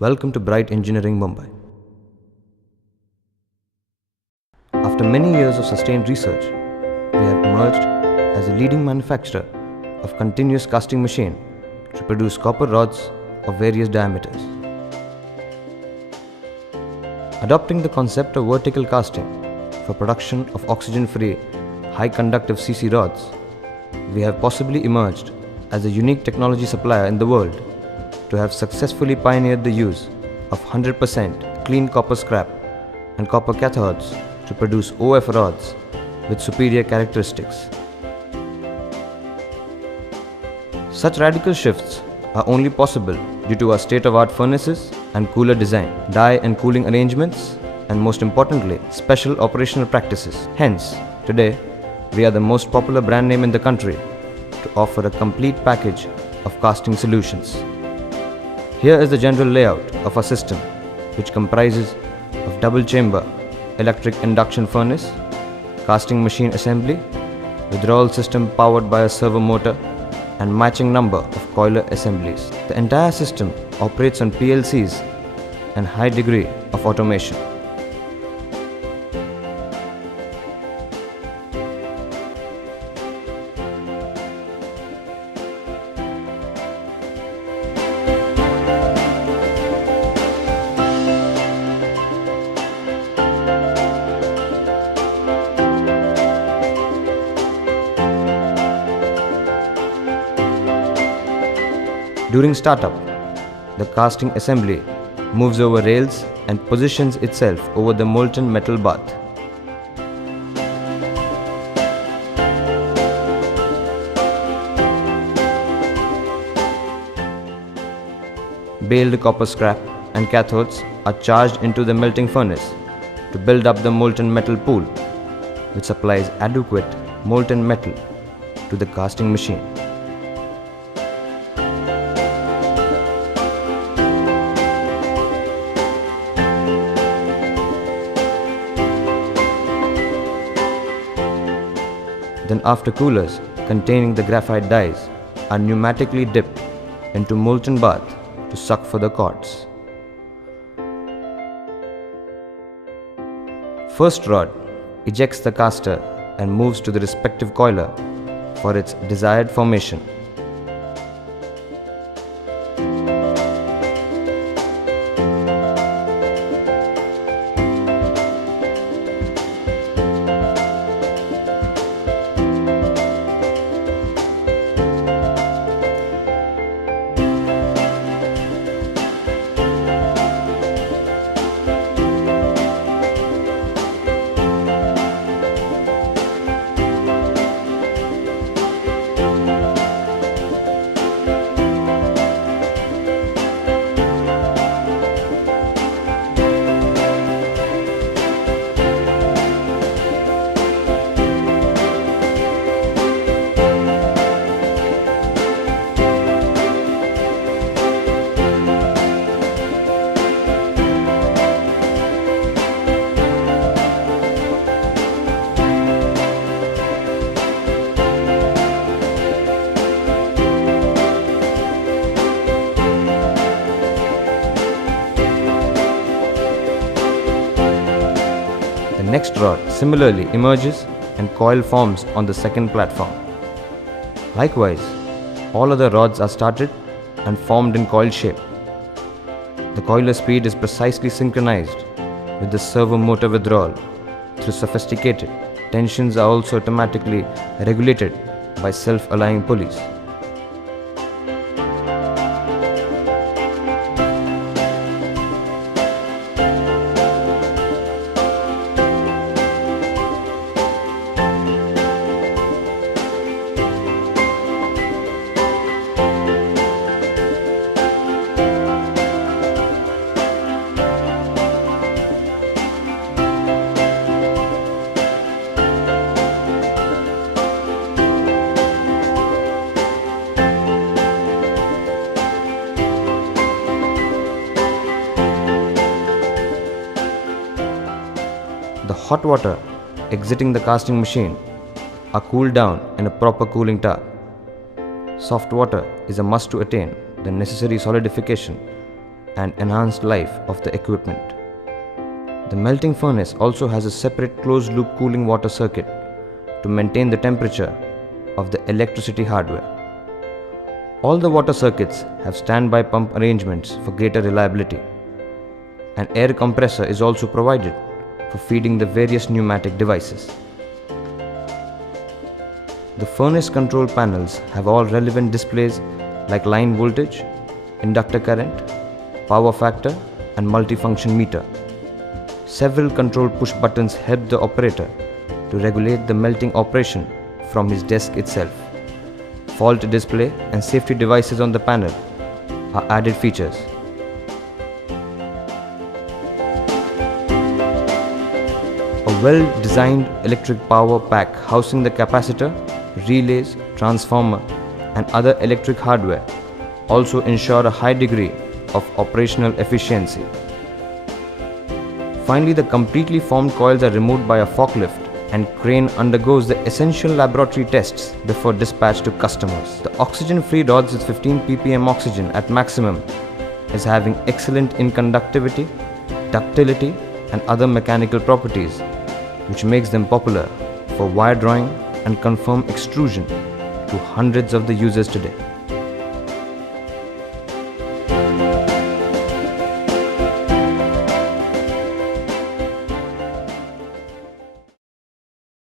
Welcome to Bright Engineering Mumbai. After many years of sustained research, we have emerged as a leading manufacturer of continuous casting machine to produce copper rods of various diameters. Adopting the concept of vertical casting for production of oxygen-free, high-conductive CC rods, we have possibly emerged as a unique technology supplier in the world to have successfully pioneered the use of 100% clean copper scrap and copper cathodes to produce OF rods with superior characteristics. Such radical shifts are only possible due to our state-of-art furnaces and cooler design, die and cooling arrangements, and most importantly, special operational practices. Hence, today, we are the most popular brand name in the country to offer a complete package of casting solutions. Here is the general layout of our system, which comprises of double chamber electric induction furnace, casting machine assembly, withdrawal system powered by a servo motor, and matching number of coiler assemblies. The entire system operates on PLCs and high degree of automation. During startup, the casting assembly moves over rails and positions itself over the molten metal bath. Baled copper scrap and cathodes are charged into the melting furnace to build up the molten metal pool, which supplies adequate molten metal to the casting machine. Then after coolers containing the graphite dies are pneumatically dipped into molten bath to suck for the cords. First rod ejects the caster and moves to the respective coiler for its desired formation. The next rod similarly emerges and coil forms on the second platform. Likewise, all other rods are started and formed in coil shape. The coiler speed is precisely synchronized with the servo motor withdrawal through sophisticated tensions are also automatically regulated by self-aligning pulleys. The hot water exiting the casting machine are cooled down in a proper cooling tower. Soft water is a must to attain the necessary solidification and enhanced life of the equipment. The melting furnace also has a separate closed-loop cooling water circuit to maintain the temperature of the electricity hardware. All the water circuits have standby pump arrangements for greater reliability. An air compressor is also provided for feeding the various pneumatic devices. The furnace control panels have all relevant displays like line voltage, inductor current, power factor, and multifunction meter. Several control push buttons help the operator to regulate the melting operation from his desk itself. Fault display and safety devices on the panel are added features. A well-designed electric power pack housing the capacitor, relays, transformer, and other electric hardware also ensure a high degree of operational efficiency. Finally, the completely formed coils are removed by a forklift and crane undergoes the essential laboratory tests before dispatch to customers. The oxygen-free rods with 15 ppm oxygen at maximum is having excellent inconductivity, ductility, and other mechanical properties, which makes them popular for wire drawing and confirm extrusion to hundreds of the users today.